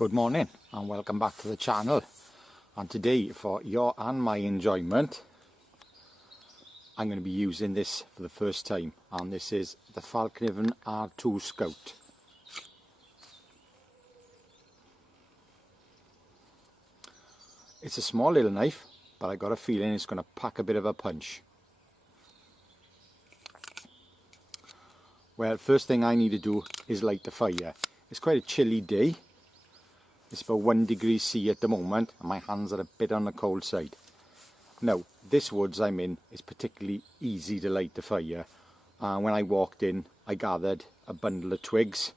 Good morning and welcome back to the channel, and today for your and my enjoyment I'm going to be using this for the first time, and this is the Fallkniven R2 Scout. It's a small little knife, but I got a feeling it's going to pack a bit of a punch. Well, first thing I need to do is light the fire. It's quite a chilly day. It's about 1 degree C at the moment, and my hands are a bit on the cold side. Now, this woods I'm in is particularly easy to light the fire. When I walked in, I gathered a bundle of twigs,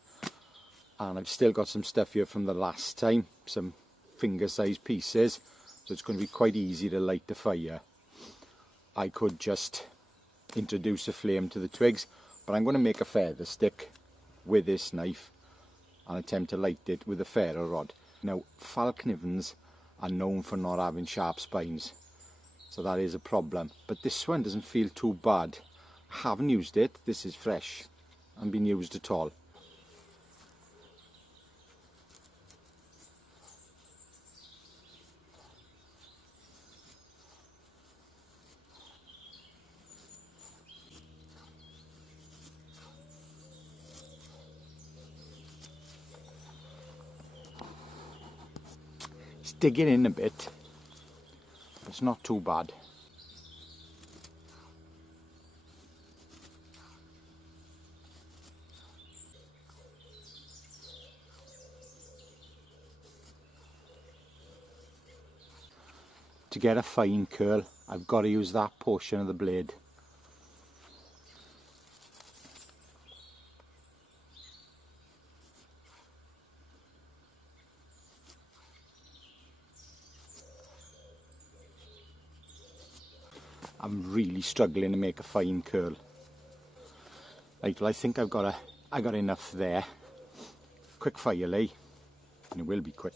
and I've still got some stuff here from the last time, some finger-sized pieces, so it's going to be quite easy to light the fire. I could just introduce a flame to the twigs, but I'm going to make a feather stick with this knife and attempt to light it with a ferro rod. Now, Fallknivens are known for not having sharp spines, so that is a problem. But this one doesn't feel too bad. I haven't used it, this is fresh, hasn't been used at all. It's digging in a bit, but it's not too bad. To get a fine curl, I've got to use that portion of the blade. I'm really struggling to make a fine curl. Right, well, I think I got enough there. Quick fire lay, and it will be quick.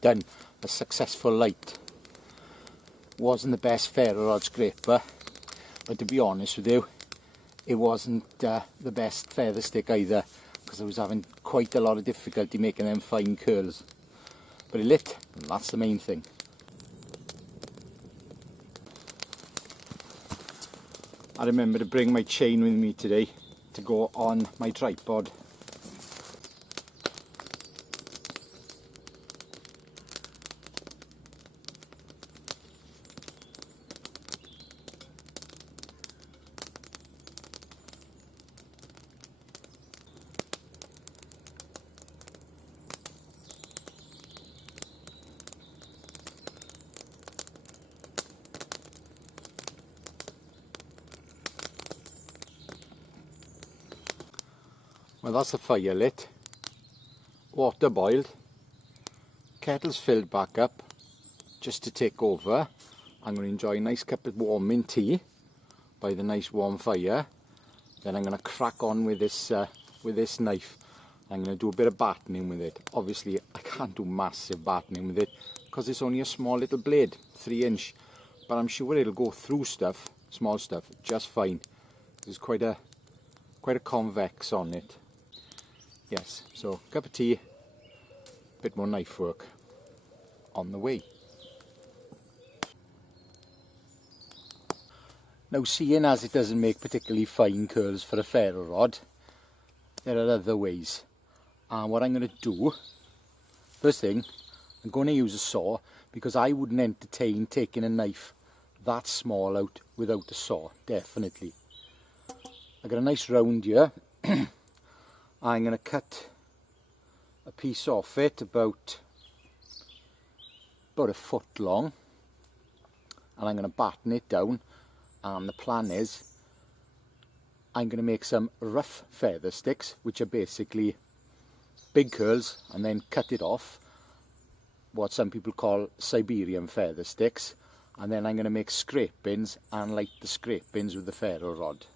Done. A successful light. Wasn't the best ferro rod scraper, but to be honest with you, it wasn't the best feather stick either, because I was having quite a lot of difficulty making them fine curls. But it lit, and that's the main thing. I remember to bring my chain with me today to go on my tripod. Well, that's the fire lit, water boiled, kettle's filled back up, just to take over, I'm going to enjoy a nice cup of warming tea by the nice warm fire. Then I'm going to crack on with this knife. I'm going to do a bit of battening with it. Obviously I can't do massive battening with it because it's only a small little blade, 3-inch, but I'm sure it'll go through stuff, small stuff, just fine. There's quite a convex on it. Yes, so cup of tea, bit more knife work on the way. Now, seeing as it doesn't make particularly fine curls for a ferro rod, there are other ways. And what I'm going to do, first thing, I'm going to use a saw, because I wouldn't entertain taking a knife that small out without a saw, definitely. I've got a nice round here. I'm going to cut a piece off it about a foot long, and I'm going to batten it down. And the plan is I'm going to make some rough feather sticks, which are basically big curls, and then cut it off, what some people call Siberian feather sticks, and then I'm going to make scrapings and light the scrapings with the ferro rod.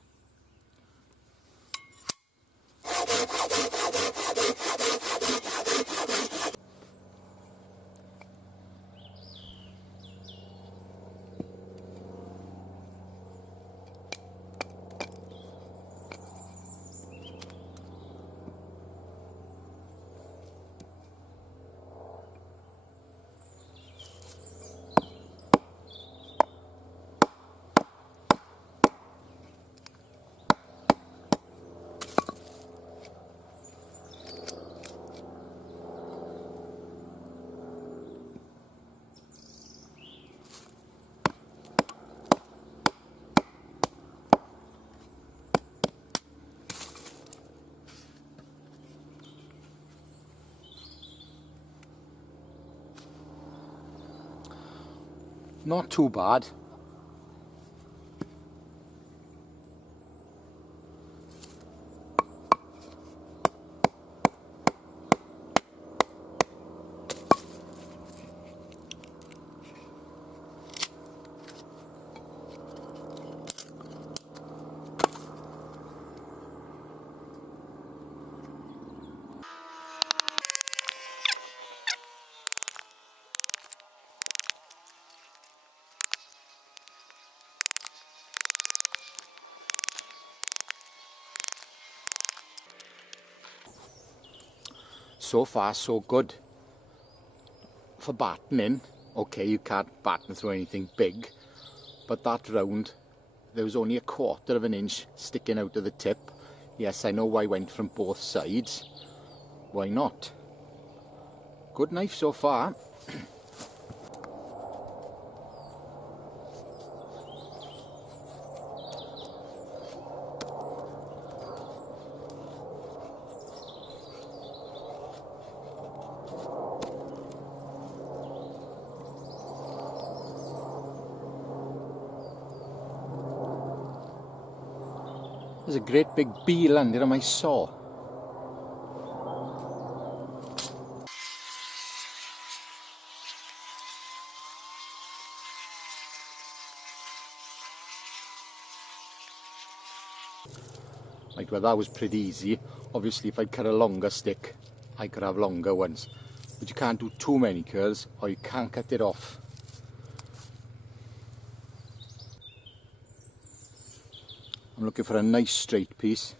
Not too bad. So far so good. For battening, okay, you can't batten through anything big, but that round there was only 1/4 of an inch sticking out of the tip. Yes, I know I went from both sides. Why not? Good knife so far. There's a great big bee landed on my saw. Right, well, that was pretty easy. Obviously, if I cut a longer stick, I could have longer ones. But you can't do too many curls, or you can't cut it off. I'm looking for a nice straight piece.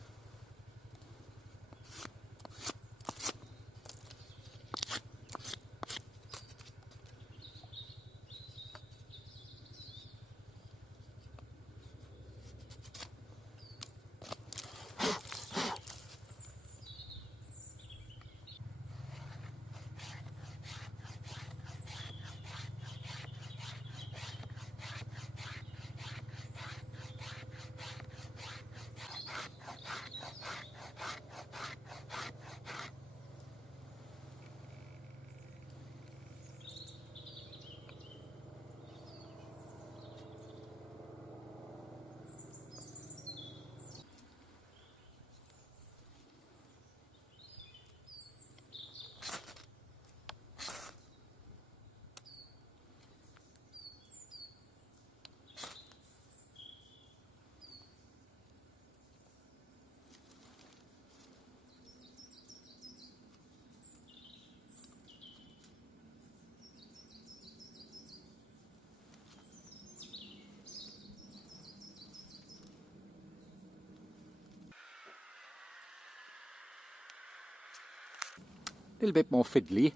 A little bit more fiddly,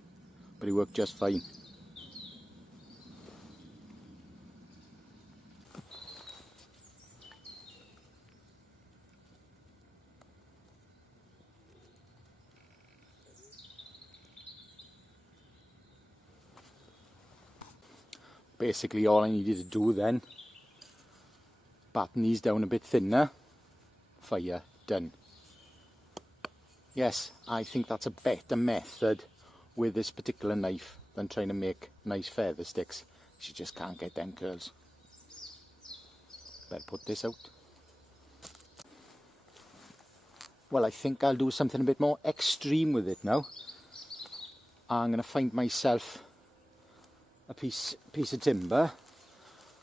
but it worked just fine. Basically all I needed to do then, batten these down a bit thinner, fire, done. Yes, I think that's a better method with this particular knife than trying to make nice feather sticks. You just can't get them curls. Better put this out. Well, I think I'll do something a bit more extreme with it now. I'm going to find myself a piece of timber.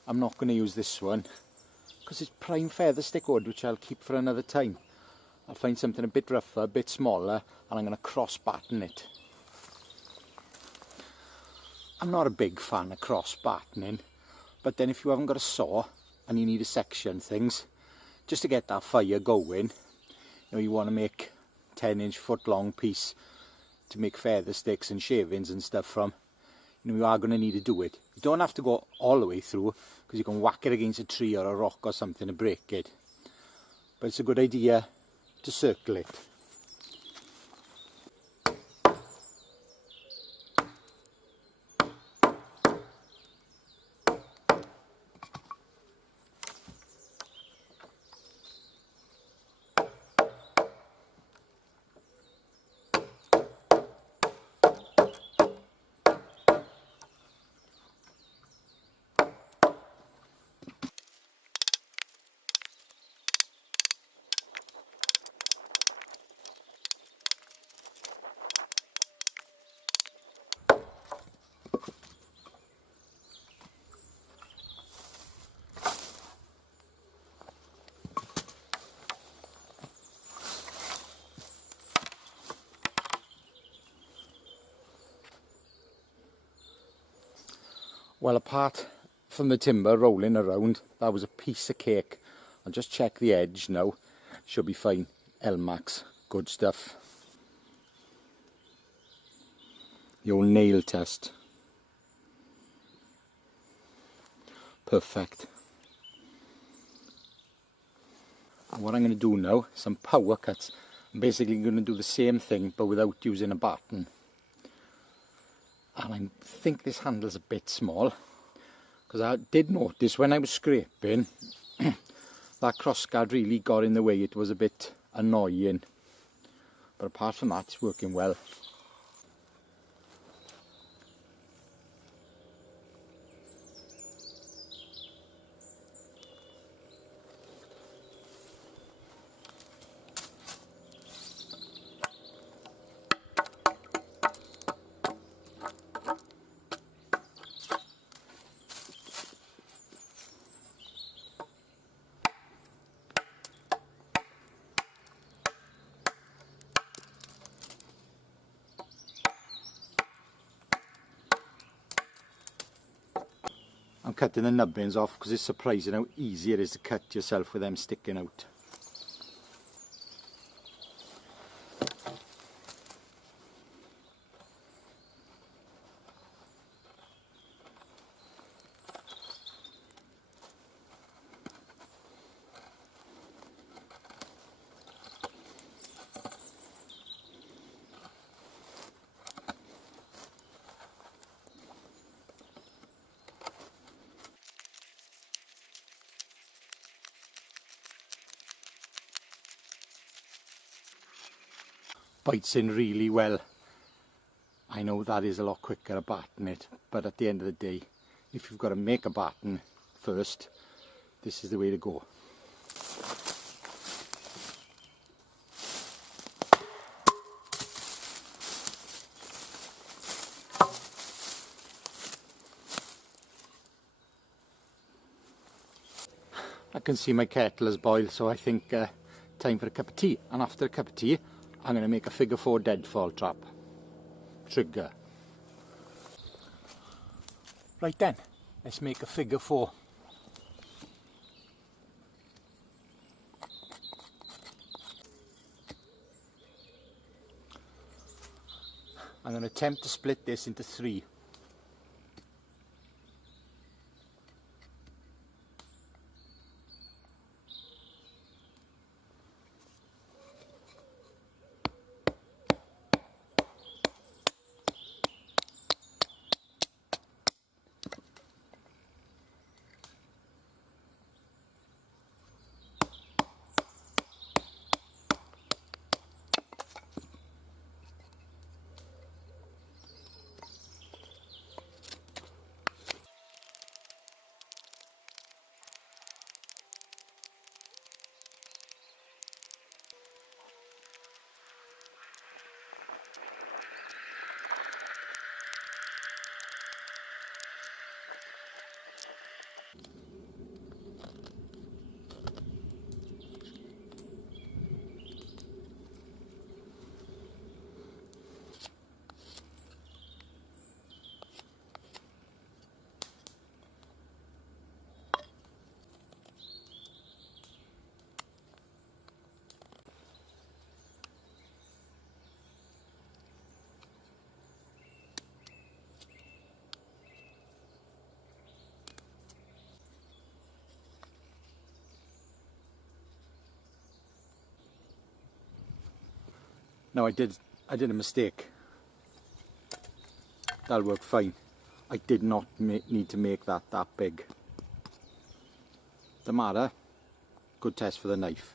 I'm not going to use this one because it's prime feather stick wood, which I'll keep for another time. I'll find something a bit rougher, a bit smaller, and I'm going to cross batten it. I'm not a big fan of cross battening, but then if you haven't got a saw and you need to section things just to get that fire going, you know, you want to make 10-inch foot long piece to make feather sticks and shavings and stuff from, you know, you are going to need to do it. You don't have to go all the way through because you can whack it against a tree or a rock or something to break it, but it's a good idea to circle it. Well, apart from the timber rolling around, that was a piece of cake. I'll just check the edge now. Should be fine. Elmax, good stuff. The old nail test. Perfect. And what I'm going to do now, some power cuts. I'm basically going to do the same thing but without using a batten. And I think this handle's a bit small, because I did notice when I was scraping that crossguard really got in the way. It was a bit annoying, but apart from that it's working well. I'm cutting the nubbins off because it's surprising how easy it is to cut yourself with them sticking out. Bites in really well. I know that is a lot quicker to batten it, but at the end of the day, if you've got to make a batten first, this is the way to go. I can see my kettle has boiled, so I think time for a cup of tea. And after a cup of tea, I'm going to make a figure 4 deadfall trap. Trigger. Right then, let's make a figure 4. I'm going to attempt to split this into 3. Now I did a mistake. That'll work fine. I did not need to make that big. The matter, good test for the knife.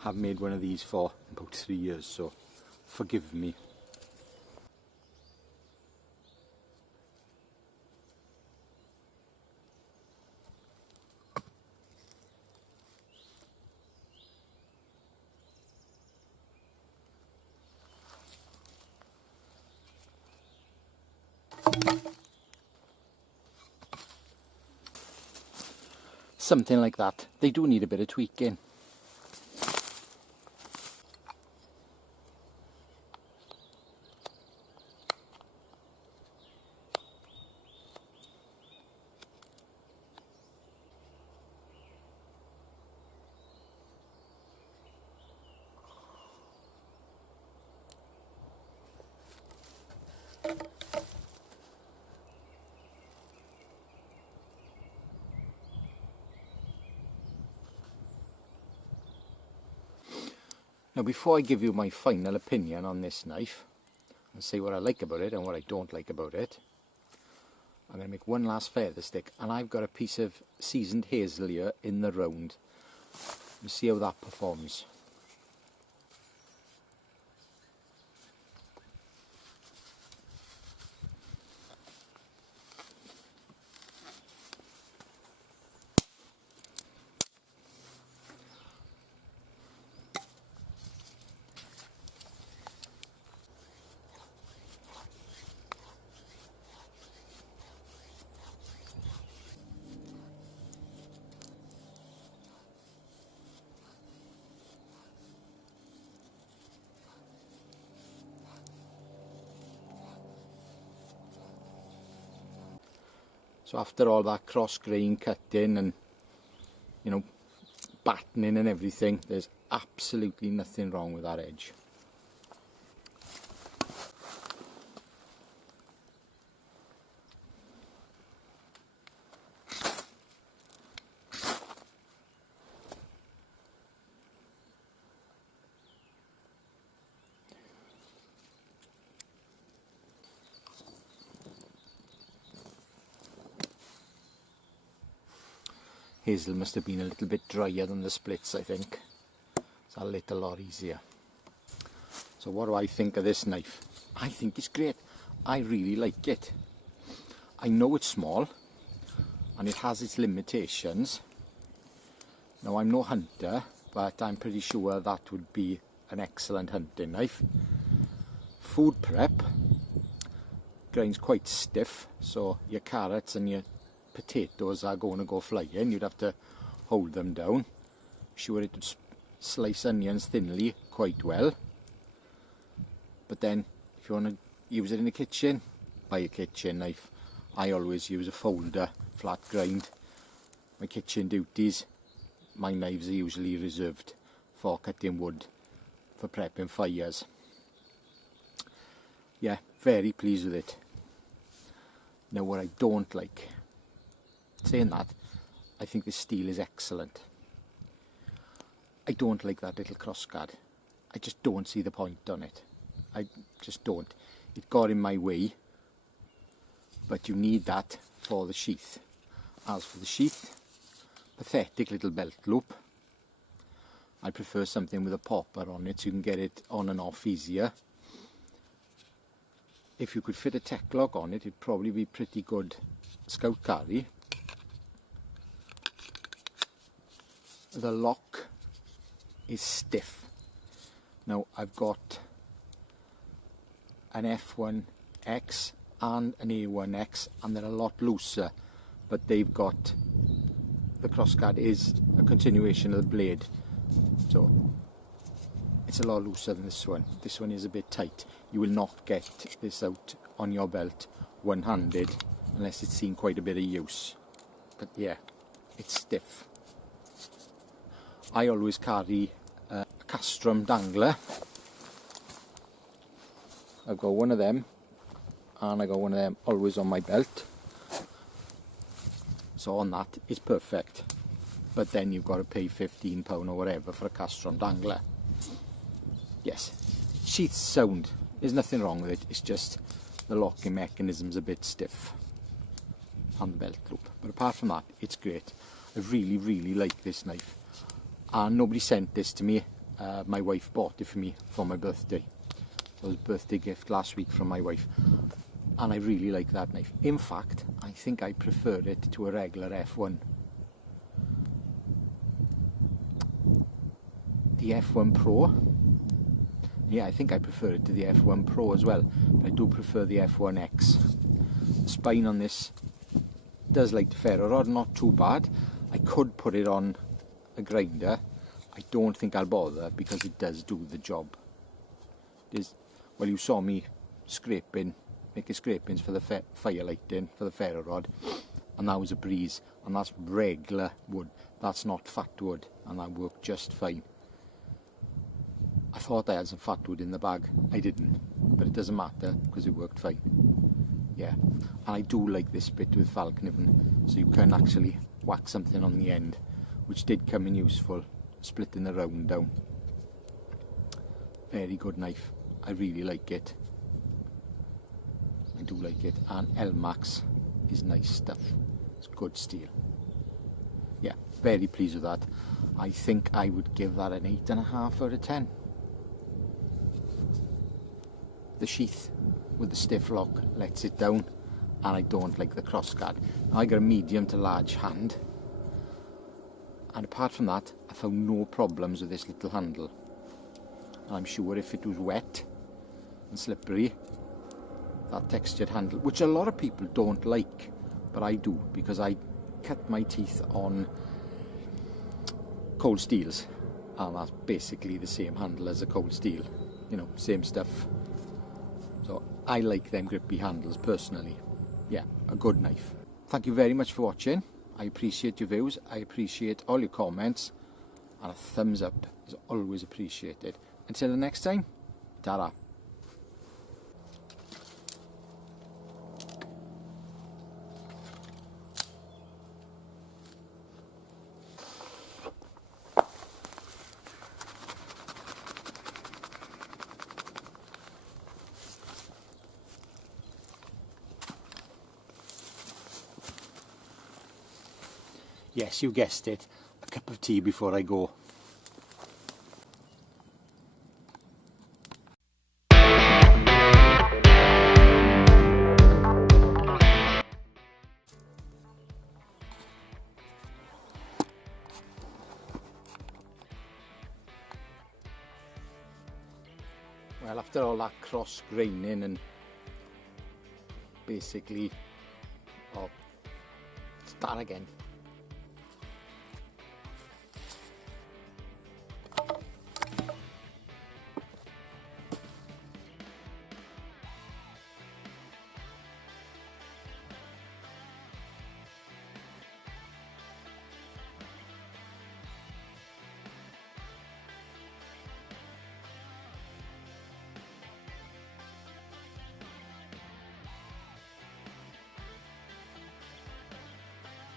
Haven't made one of these for about 3 years, so forgive me. Something like that. They do need a bit of tweaking. Now before I give you my final opinion on this knife and say what I like about it and what I don't like about it, I'm going to make one last feather stick, and I've got a piece of seasoned hazel here in the round. Let's see how that performs. So after all that cross grain cutting and, you know, battening and everything, there's absolutely nothing wrong with that edge. Hazel must have been a little bit drier than the splits, I think. So that lit a lot easier. So what do I think of this knife? I think it's great. I really like it. I know it's small and it has its limitations. Now I'm no hunter, but I'm pretty sure that would be an excellent hunting knife. Food prep, grind's quite stiff, so your carrots and your potatoes are going to go flying. You'd have to hold them down. Sure, it would slice onions thinly quite well. But then if you want to use it in the kitchen, buy a kitchen knife. I always use a folder, flat grind. My kitchen duties, my knives are usually reserved for cutting wood, for prepping fires. Yeah, very pleased with it. Now what I don't like, saying that, I think the steel is excellent. I don't like that little crossguard. I just don't see the point on it. I just don't. It got in my way, but you need that for the sheath. As for the sheath, pathetic little belt loop. I prefer something with a popper on it so you can get it on and off easier. If you could fit a tech lock on it, it'd probably be pretty good Scout carry. The lock is stiff. Now I've got an F1X and an A1X, and they're a lot looser, but they've got, the crossguard is a continuation of the blade, so it's a lot looser than this one. This one is a bit tight. You will not get this out on your belt one-handed unless it's seen quite a bit of use. But yeah, it's stiff. I always carry a castrum dangler. I've got one of them, and I got one of them always on my belt. So on that, it's perfect. But then you've got to pay £15 or whatever for a castrum dangler. Yes, sheath's sound. There's nothing wrong with it. It's just the locking mechanism's a bit stiff on the belt loop. But apart from that, it's great. I really like this knife. And nobody sent this to me. My wife bought it for me for my birthday. It was a birthday gift last week from my wife. And I really like that knife. In fact, I think I prefer it to a regular F1. The F1 Pro. Yeah, I think I prefer it to the F1 Pro as well. But I do prefer the F1X. The spine on this does like the ferro rod, not too bad. I could put it on a grinder. I don't think I'll bother because it does do the job. Well, you saw me scraping, making scrapings for the fire lighting for the ferro rod, and that was a breeze, and that's regular wood. That's not fat wood, and that worked just fine. I thought I had some fat wood in the bag. I didn't, but it doesn't matter because it worked fine. Yeah, and I do like this bit with Fallkniven, so you can actually whack something on the end, which did come in useful, splitting the round down. Very good knife. I really like it. I do like it. And Elmax is nice stuff. It's good steel. Yeah, very pleased with that. I think I would give that an 8.5 out of 10. The sheath with the stiff lock lets it down, and I don't like the crossguard. I got a medium to large hand, and apart from that, I found no problems with this little handle. And I'm sure if it was wet and slippery, that textured handle, which a lot of people don't like, but I do, because I cut my teeth on cold steels, and that's basically the same handle as a cold steel, you know, same stuff. So I like them grippy handles personally. Yeah, a good knife. Thank you very much for watching. I appreciate your views, I appreciate all your comments, and a thumbs up is always appreciated. Until the next time, ta-ra. Yes, you guessed it, a cup of tea before I go. Well, after all that cross graining and basically, start again.